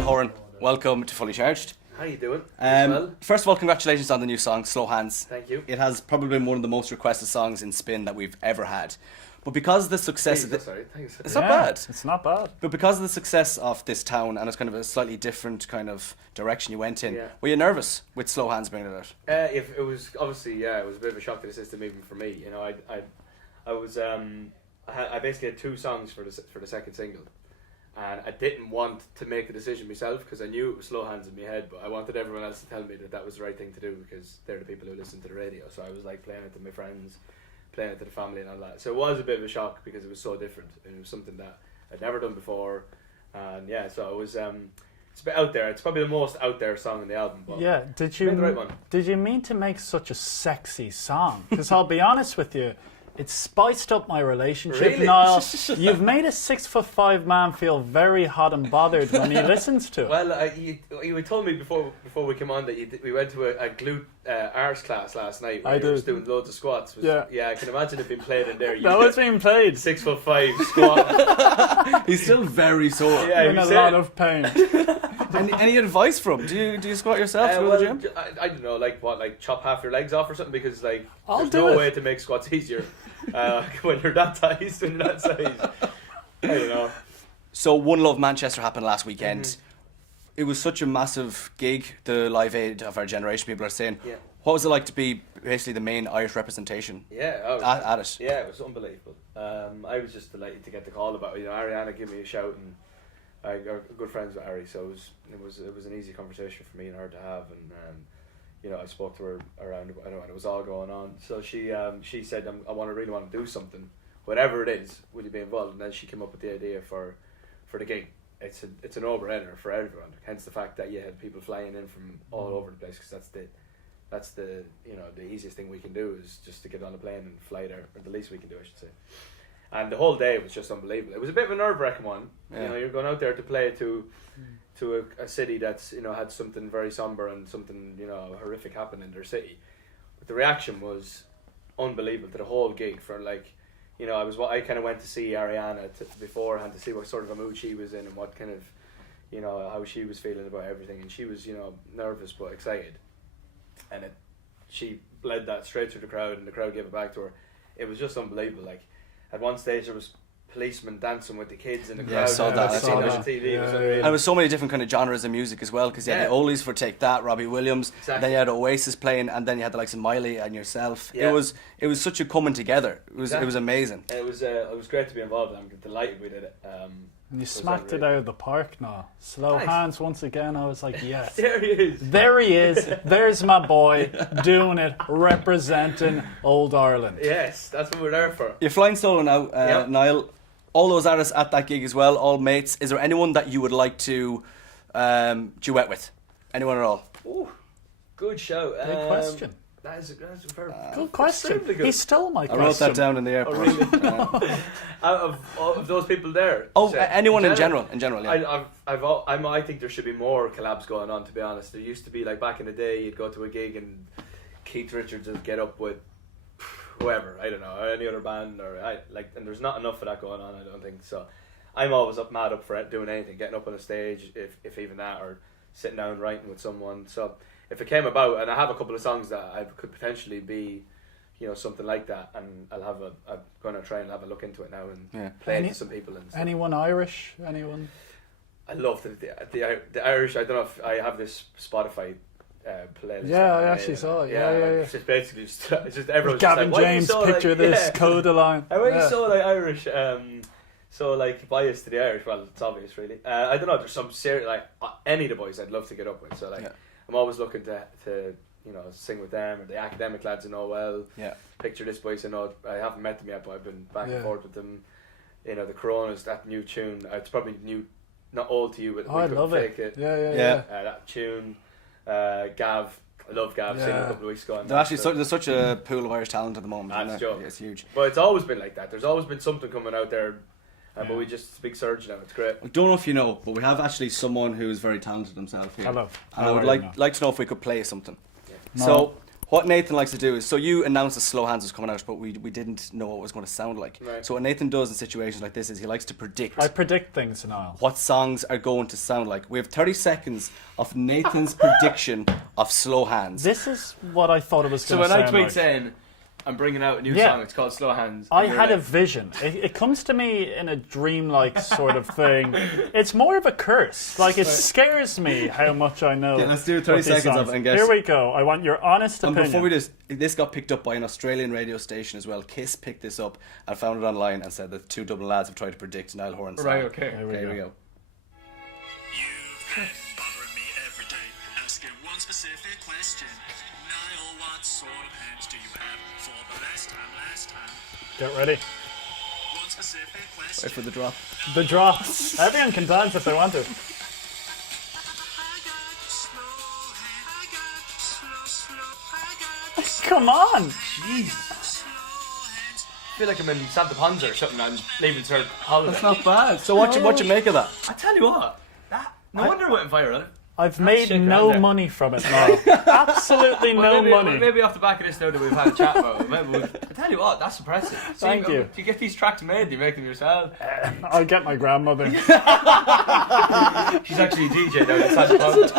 Niall Horan. Welcome to Fully Charged. How you doing? First of all, congratulations on the new song, Slow Hands. Thank you. It has probably been one of the most requested songs in Spin that we've ever had. But because of the success of thanks. it's not bad. It's not bad. But because of the success of this town and it's kind of a slightly different kind of direction you went in, Yeah. were you nervous with Slow Hands bringing it out? If it was obviously, it was a bit of a shock to the system even for me. You know, I basically had two songs for the second single, and I didn't want to make the decision myself because I knew it was Slow Hands in my head, but I wanted everyone else to tell me that was the right thing to do because they're the people who listen to the radio. So I was like playing it to my friends, playing it to the family and all that. So it was a bit of a shock because it was so different and it was something that I'd never done before, and yeah, so it was. It's a bit out there. It's probably the most out there song on the album. But Yeah, made the right one. did you mean to make such a sexy song? Because I'll be honest with you, it spiced up my relationship, Really? Niall. You've made a 6'5" man feel very hot and bothered when he listens to it. Well, you told me before we came on that we went to a glute arts class last night. Where I you were did. just doing loads of squats. Yeah. I can imagine it being played in there. You That was being played. 6'5" squat. He's still very sore. Yeah, In you a said- lot of pain. Any advice from? Do you squat yourself to go to the gym? I don't know, like chop half your legs off or something because I'll there's do no it. way to make squats easier when you're that size. When you're that size, I don't know. So One Love Manchester happened last weekend. Mm-hmm. It was such a massive gig, the Live Aid of our generation, people are saying. Yeah. What was it like to be basically the main Irish representation Yeah, at it? Yeah, it was unbelievable. I was just delighted to get the call about it. You know, Ariana gave me a shout, and I are good friends with Ari, so it was an easy conversation for me and her to have. And you know, I spoke to her around. I don't know, it was all going on. So she said, I really want to do something, whatever it is. Will you be involved? And then she came up with the idea for the gig. It's a no-brainer for everyone. Hence the fact that you had people flying in from all over the place because that's the you know the easiest thing we can do is just to get on a plane and fly there, or the least we can do, I should say. And the whole day was just unbelievable. It was a bit of a nerve-wracking one. Yeah. You know, you're going out there to play to a city that's, you know, had something very somber and something, you know, horrific happen in their city. But the reaction was unbelievable to the whole gig. For like, you know, I kind of went to see Ariana beforehand to see what sort of a mood she was in and what kind of, you know, how she was feeling about everything. And she was, you know, nervous but excited. And she bled that straight through the crowd, and the crowd gave it back to her. It was just unbelievable. Like, at one stage there was policemen dancing with the kids in the crowd. I saw that. I've seen that on TV. It was unreal. And there was so many different kind of genres of music as well, because you had the oldies for Take That, Robbie Williams, Exactly. then you had Oasis playing, and then you had the likes of Miley and yourself. Yeah. It was such a coming together. It was Exactly. amazing. It was great to be involved. I'm delighted we did it. And you was smacked it unreal. out of the park now. Slow Thanks. hands once again. I was like, yes. There he is. There he is. There's my boy doing it, representing Old Ireland. Yes, that's what we're there for. You're flying solo now, Yep. Niall. All those artists at that gig as well, all mates. Is there anyone that you would like to duet with? Anyone at all? Ooh, good show. Good question. That's a very Good question. extremely good. He stole my I question. wrote that down in the airport. really? Out of those people there. Oh, so- anyone in general, yeah. I think there should be more collabs going on. To be honest, there used to be, like, back in the day, you'd go to a gig and Keith Richards would get up with whoever, I don't know, or any other band, and there's not enough of that going on. I don't think so. I'm always mad up for doing anything, getting up on a stage, if even that, or sitting down and writing with someone. So if it came about, and I have a couple of songs that I could potentially be, you know, something like that, and I'm going to try and have a look into it now and play it to some people. And stuff. Anyone Irish? Anyone? I love the Irish. I don't know if I have this Spotify playlist. Yeah, I actually saw it. Yeah. It's just basically it's just everyone's Gavin just like, James, why are you so, picture like, this, yeah. Codaline. Why are you Yeah. so, like, Irish? So, like, biased to the Irish. Well, it's obvious, really. I don't know. There's some serious, like, any of the boys I'd love to get up with. So, like, I'm always looking to you know, sing with them, or the academic lads I know well. Yeah. Picture This Boys I know. I haven't met them yet, but I've been back and Yeah. forth with them. You know, the Coronas, that new tune. It's probably new, not old to you, but Oh, we I couldn't love fake it. it. Yeah. That tune. Gav. I love Gav. Seen him a couple of weeks ago. There's such a pool of Irish talent at the moment. That's isn't there? joke. Yeah, it's huge. But it's always been like that. There's always been something coming out there. But we just, it's a big surge now. It's great. I don't know if you know, but we have actually someone who is very talented himself here. Hello. And I would like to know if we could play something. No. So, What Nathan likes to do is, so you announced that Slow Hands was coming out, but we didn't know what it was going to sound like. Right. So what Nathan does in situations like this is he likes to predict I predict things, Niall. what songs are going to sound like. We have 30 seconds of Nathan's prediction of Slow Hands. This is what I thought it was So going to when I sound tweet like. saying I'm bringing out a new Yeah. song, it's called Slow Hands. I and you're had a like, vision. It comes to me in a dreamlike sort of thing. It's more of a curse. Like, it scares me how much I know. Okay, let's do 30 what these seconds of songs- it and guess. Here we go. I want your honest And opinion. before we do this got picked up by an Australian radio station as well. Kiss picked this up and found it online and said that two Dublin lads have tried to predict Niall Horan song. Right, okay. Here we Okay, go. here we go. You've been bothering me every day, asking one specific question. Niall, what sort of hands do you have for the last time? Get ready. One specific question. Wait for the drop. The drop. Everyone can dance if they want to. I got slow hands. I got slow. I got Come on. Jeez. slow hands. I feel like I'm in Santa Ponza or something. I'm leaving third holiday. That's not bad. So what you make of that? I tell you what, no wonder it went viral. I've made shake no around there. money from it now. Absolutely no money. Maybe off the back of this now that we've had a chat about it. I tell you what, that's impressive. So Thank you. Do you get these tracks made? Do you make them yourself? I'll get my grandmother. She's actually a DJ now in Santa Ponza.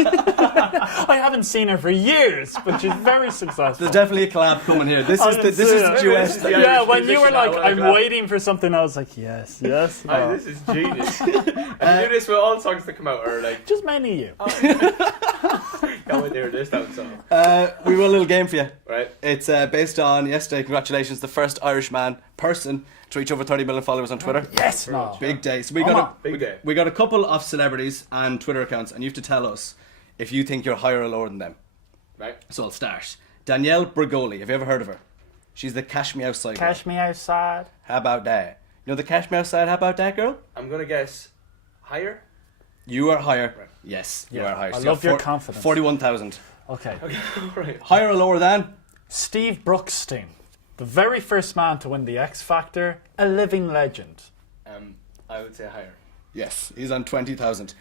I haven't seen her for years, but she's very successful. There's definitely a collab coming here. This I is the didn't this see is it. the duet. This is the Yeah, Irish when you were musician like, I wanna I'm grab. waiting for something, I was like, yes. Aye, No. this is genius. And you do this with all songs that come out, or like, Just mainly you. can't wait to hear this down song. We have a little game for you. Right? It's based on yesterday. Congratulations, the first Irish person to reach over 30 million followers on Twitter. Yes, no. Big day. So we Come got on. Big day. we got a couple of celebrities and Twitter accounts, and you have to tell us if you think you're higher or lower than them. Right? So I'll start. Danielle Bregoli. Have you ever heard of her? She's the Cash Me Outside girl. Cash me outside. How about that? You know the Cash Me Outside? How about that, girl? I'm gonna guess higher. You are higher. Right. Yes, you Yeah, are higher. I So love you're your confidence. 41,000. Okay. Right. Higher or lower than? Steve Brookstein, the very first man to win the X Factor, a living legend. I would say higher. Yes, he's on 20,000.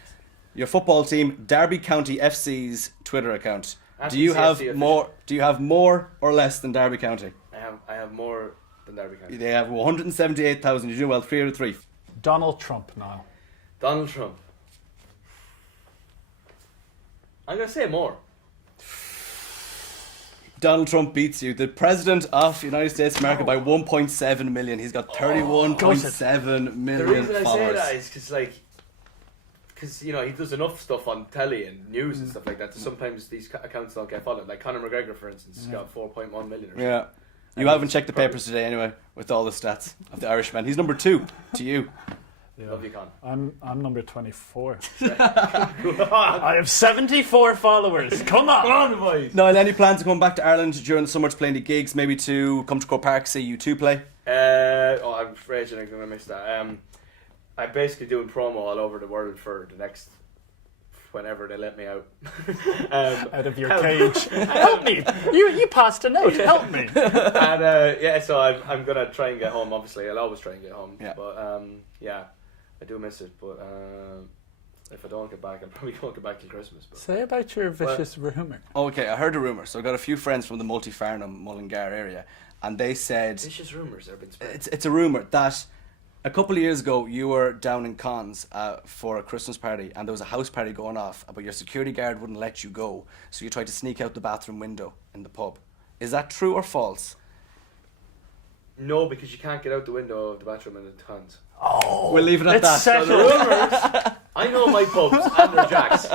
Your football team, Derby County FC's Twitter account. Do you have FCFC more? Do you have more or less than Derby County? I have more than Derby County. They have 178,000. You do well. 3 out of 3. Donald Trump now. Donald Trump. I'm gonna say more. Donald Trump beats you. The president of the United States of America by 1.7 million. He's got 31.7 The million reason I say followers. that is because you know he does enough stuff on telly and news and stuff like that. So sometimes these accounts don't get followed. Like Conor McGregor, for instance, has got 4.1 million. Or something. Yeah. You haven't checked the papers today anyway, with all the stats of the Irishman. He's number 2 to you. Love you, Con. I'm number 24. I have 74 followers. Come on. boys. Now, any plans to come back to Ireland during the summer to play any gigs? Maybe to come to Croke Park, see you two play? I'm raging. I'm gonna miss that. I'm basically doing promo all over the world for the next whenever they let me out. Out of your cage. Help me. You passed a note. Help me. And yeah, so I'm gonna try and get home. Obviously, I'll always try and get home. Yeah. But yeah, I do miss it. But if I don't get back, I probably won't get back till Christmas. But Say about your vicious rumour. Okay, I heard a rumour. So I got a few friends from the Multifarnham, Mullingar area, and they said vicious rumours have been spread. it's a rumour that a couple of years ago you were down in Cons for a Christmas party, and there was a house party going off, but your security guard wouldn't let you go, so you tried to sneak out the bathroom window in the pub. Is that true or false? No, because you can't get out the window of the bathroom in the cons. Oh, We'll leave it at it's that. settled. Rumours. I know my pubs and their jacks.